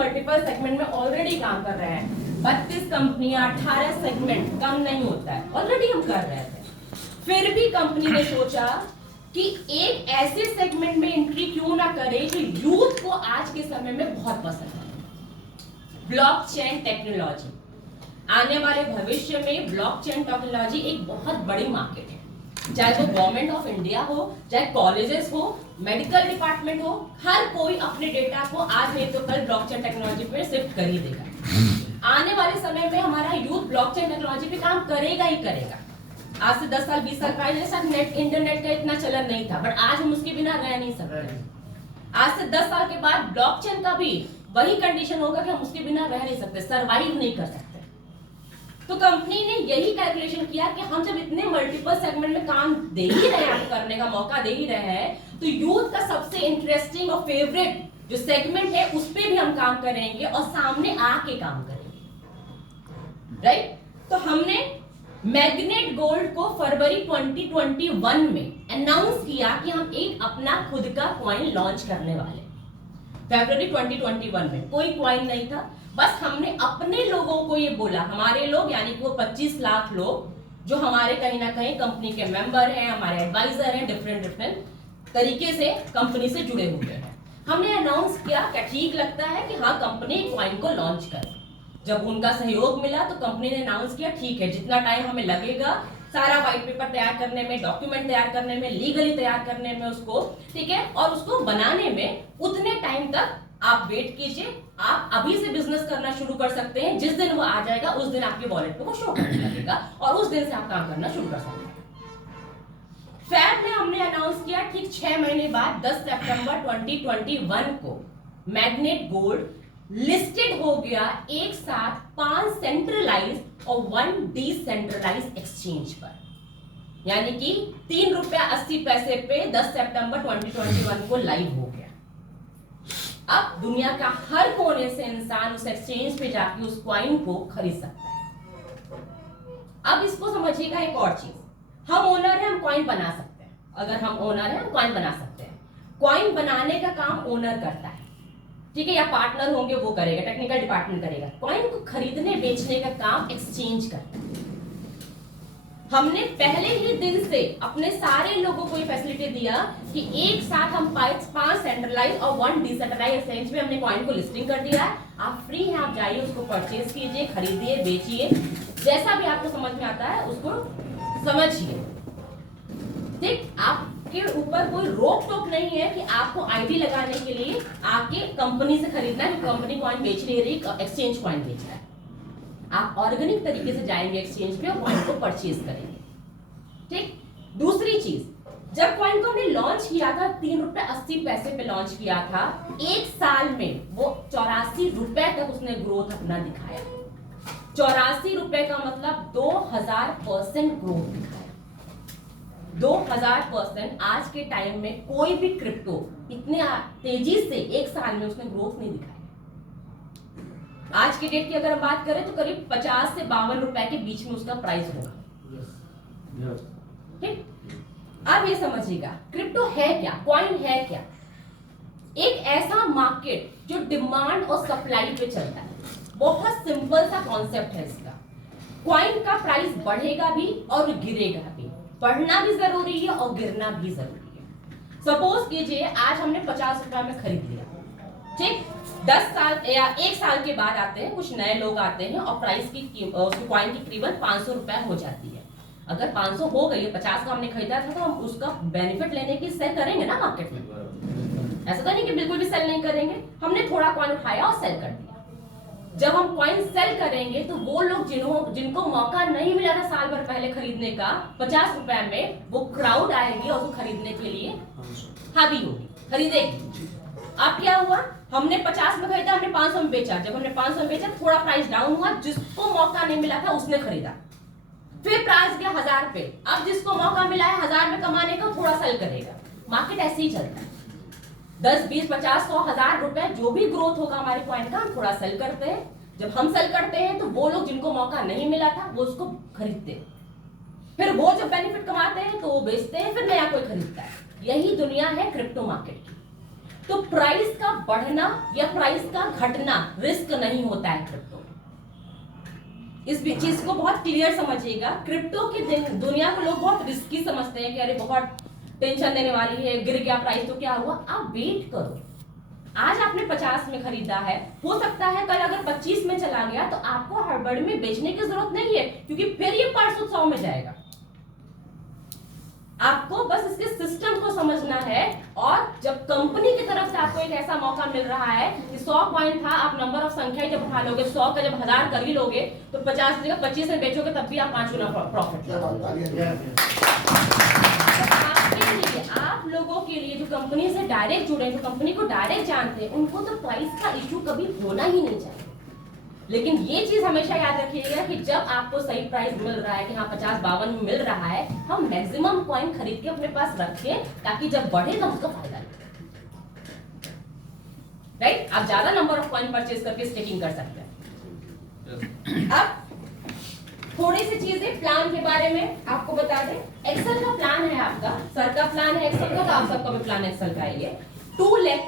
Multiple segment में already काम कर रहे हैं। 32 कंपनियां, 18 सेगमेंट, कम नहीं होता है, ऑलरेडी हम कर रहे थे। फिर भी कंपनी ने सोचा कि एक ऐसे सेगमेंट में एंट्री क्यों ना करे जो यूथ को आज के समय में बहुत पसंद है, ब्लॉकचेन टेक्नोलॉजी। आने वाले भविष्य में ब्लॉकचेन टेक्नोलॉजी एक बहुत बड़ी मार्केट है, चाहे वो गवर्नमेंट ऑफ इंडिया हो, चाहे कॉलेजेस हो, मेडिकल डिपार्टमेंट हो, हर कोई अपने डेटा को आज नहीं तो कल ब्लॉकचेन टेक्नोलॉजी पे शिफ्ट कर ही देगा। आने वाले समय में हमारा यूथ ब्लॉकचेन टेक्नोलॉजी पे काम करेगा ही करेगा। आज से 10 साल 20 साल पहले जैसा नेट इंटरनेट का इतना चलन नहीं था, बट आज हम उसके बिना रह नहीं सकते। आज से 10 साल के बाद ब्लॉकचेन का भी वही कंडीशन होगा कि हम उसके बिना रह नहीं सकते, सरवाइव नहीं कर सकते। तो कंपनी ने यही कैलकुलेशन किया कि हम जब इतने मल्टीपल सेगमेंट में काम दे ही रहे हैं, करने का मौका दे ही रहे हैं, तो यूथ का सबसे इंटरेस्टिंग और फेवरेट जो सेगमेंट है उस पे भी हम काम करेंगे और सामने आके काम करेंगे, राइट। तो हमने मैग्नेट गोल्ड को फरवरी 2021 में अनाउंस किया कि हम एक अपना खुद का कॉइन लॉन्च करने वाले। फरवरी 2021 में कोई कॉइन नहीं था, बस हमने अपने लोगों को ये बोला, हमारे लोग यानी कि वो 25 लाख लोग जो हमारे कहीं ना कहीं कंपनी के मेंबर हैं, हमारे एडवाइजर हैं, डिफरेंट तरीके से कंपनी से जुड़े हुए हैं। हमने अनाउंस किया क्या ठीक लगता है कि हाँ कंपनी कॉइन को लॉन्च करे। जब उनका सहयोग मिला तो कंपनी ने अनाउंस किया ठीक है, जितना टाइम हमें लगेगा सारा व्हाइट पेपर तैयार करने में, डॉक्यूमेंट तैयार करने में, लीगली तैयार करने में उसको, ठीक है, और उसको बनाने में उतने टाइम तक आप वेट कीजिए। आप अभी से बिजनेस करना शुरू कर सकते हैं, जिस दिन वो आ जाएगा उस दिन आपके वॉलेट पे वो शो करने लगेगा और उस दिन से आप काम करना शुरू कर सकते हैं। फैब में हमने अनाउंस किया, ठीक 6 महीने बाद 10 सितंबर 2021 को मैग्नेट गोल्ड लिस्टेड हो गया एक साथ 5 सेंट्रलाइज्ड और 1 डिसेंट्रलाइज्ड एक्सचेंज पर, यानी कि ₹3.80 पे 10 सितंबर 2021 को लाइव हो गया। अब दुनिया का हर कोने से इंसान उस एक्सचेंज पे जाके उस कॉइन को खरीद सकता है। अब इसको समझिएगा एक और चीज, हम ओनर हैं, हम कॉइन बना सकते हैं। अगर हम ओनर हैं, हम कॉइन बना सकते हैं। कॉइन बनाने का काम ओनर करता है, ठीक है, या पार्टनर होंगे वो करेगा, टेक्निकल डिपार्टमेंट करेगा। कॉइन को खरीदने बेचने का काम एक्सचेंज करता है। हमने पहले ही दिन से अपने सारे लोगों को ये फैसिलिटी दिया कि एक साथ हम 5 सेंट्रलाइज और 1 डिसेंट्रलाइज एक्सचेंज में हमने कॉइन को लिस्टिंग कर दिया है। आप फ्री हैं, आप जाइए उसको परचेज कीजिए, खरीदिए, बेचिए, जैसा भी आपको समझ में आता है उसको समझिए, ठीक। आपके ऊपर कोई रोक टोक नहीं है कि आपको आईडी लगाने के लिए आके कंपनी से खरीदना है, कंपनी कॉइन बेच नहीं रही, एक्सचेंज कॉइन बेच रहा है। आप ऑर्गेनिक तरीके से जाएंगे एक्सचेंज पे और कॉइन को परचेज करेंगे, ठीक। दूसरी चीज, जब कॉइन को हमने लॉन्च किया था ₹3.80 पे लॉन्च किया था, एक साल में वो ₹84 तक उसने ग्रोथ अपना दिखाया। ₹84 का मतलब 2000% ग्रोथ दिखाया। 2000% आज के टाइम में कोई भी क्रिप्टो इतने तेजी से एक साल में उसने ग्रोथ नहीं दिखाया। आज की डेट की अगर हम बात करें तो करीब 50 से ₹52 के बीच में उसका प्राइस होगा, ठीक। अब ये समझिएगा क्रिप्टो है क्या, कॉइन है क्या। एक ऐसा मार्केट जो डिमांड और सप्लाई पे चलता है, बहुत सिंपल सा कॉन्सेप्ट है इसका। कॉइन का प्राइस बढ़ेगा भी और गिरेगा भी, बढ़ना भी जरूरी है और गिरना भी जरूरी है। सपोज कीजिए आज हमने ₹50 में खरीद लिया, ठीक। 10 साल या 1 साल के बाद आते हैं कुछ नए लोग आते हैं और प्राइस की उसकी कॉइन की कीमत ₹500 हो जाती है। अगर 500 हो गई है, 50 का हमने खरीदा था, तो हम उसका बेनिफिट लेने की सेल करेंगे ना मार्केट में। ऐसा तो नहीं कि बिल्कुल भी सेल नहीं करेंगे, हमने थोड़ा कॉइन उठाया और सेल कर दिया। जब हम कॉइन सेल करेंगे तो वो लोग जिनको मौका नहीं मिला था साल भर पहले खरीदने का ₹50 में, वो क्राउड आएगी और उसको खरीदने के लिए हावी होगी, खरीदेगी। अब क्या हुआ, हमने 50 में खरीदा, हमने 500 में बेचा। जब हमने 500 में बेचा थोड़ा प्राइस डाउन हुआ, जिसको मौका नहीं मिला था उसने खरीदा, फिर प्राइस गया ₹1000 पे। अब जिसको मौका मिला है 1000 में कमाने का थोड़ा सेल करेगा। मार्केट ऐसे ही चलता है, 10, 20, 50, 100, ₹1000 जो भी ग्रोथ होगा हमारे कॉइन का, हम थोड़ा सेल करते हैं। जब हम सेल करते हैं तो वो लोग जिनको मौका नहीं मिला था वो उसको खरीदते हैं, फिर वो जब बेनिफिट कमाते हैं तो वो बेचते हैं, फिर नया कोई खरीदता है। यही दुनिया है क्रिप्टो मार्केट की। तो प्राइस का बढ़ना या प्राइस का घटना रिस्क नहीं होता है क्रिप्टो। इस चीज को बहुत क्लियर समझिएगा। क्रिप्टो की दुनिया को लोग बहुत रिस्की समझते हैं कि अरे बहुत टेंशन देने वाली है, गिर गया प्राइस तो क्या हुआ। आप वेट करो, आज आपने 50 में खरीदा है, हो सकता है कल अगर 25 में चला गया तो आपको हड़बड़ में बेचने की जरूरत नहीं है, क्योंकि फिर ये परसों 100 में जाएगा। आपको बस इसके सिस्टम को समझना है, और जब कंपनी की तरफ से आपको एक ऐसा मौका मिल रहा है कि 100 कॉइन था, आप नंबर ऑफ संख्या जब उठा लोगे, 100 का जब 1000 कर ही लोगे तो 50 की जगह 25 में बेचोगे, तब भी आप 5 गुना प्रॉफिट। आपके लिए, आप लोगों के लिए जो कंपनी से डायरेक्ट जुड़े हैं, जो कंपनी को डायरेक्ट जानते हैं, उनको तो प्राइस का इशू कभी होना ही नहीं चाहिए। लेकिन ये चीज हमेशा याद रखिएगा कि जब आपको सही प्राइस मिल रहा है कि हाँ 50-52 में मिल रहा है, हम मैक्सिमम कॉइन खरीद के अपने पास रखें, ताकि जब बढ़े तो उसका फायदा ले। राइट? आप ज्यादा नंबर ऑफ कॉइन परचेज करके स्टेकिंग कर सकते हैं। अब थोड़ी सी चीजें प्लान के बारे में आपको बता दें। एक्सेल का प्लान है आपका, सर का प्लान है एक्सेल का, तो आप सबका भी प्लान एक्सेल का है ये 2 लाख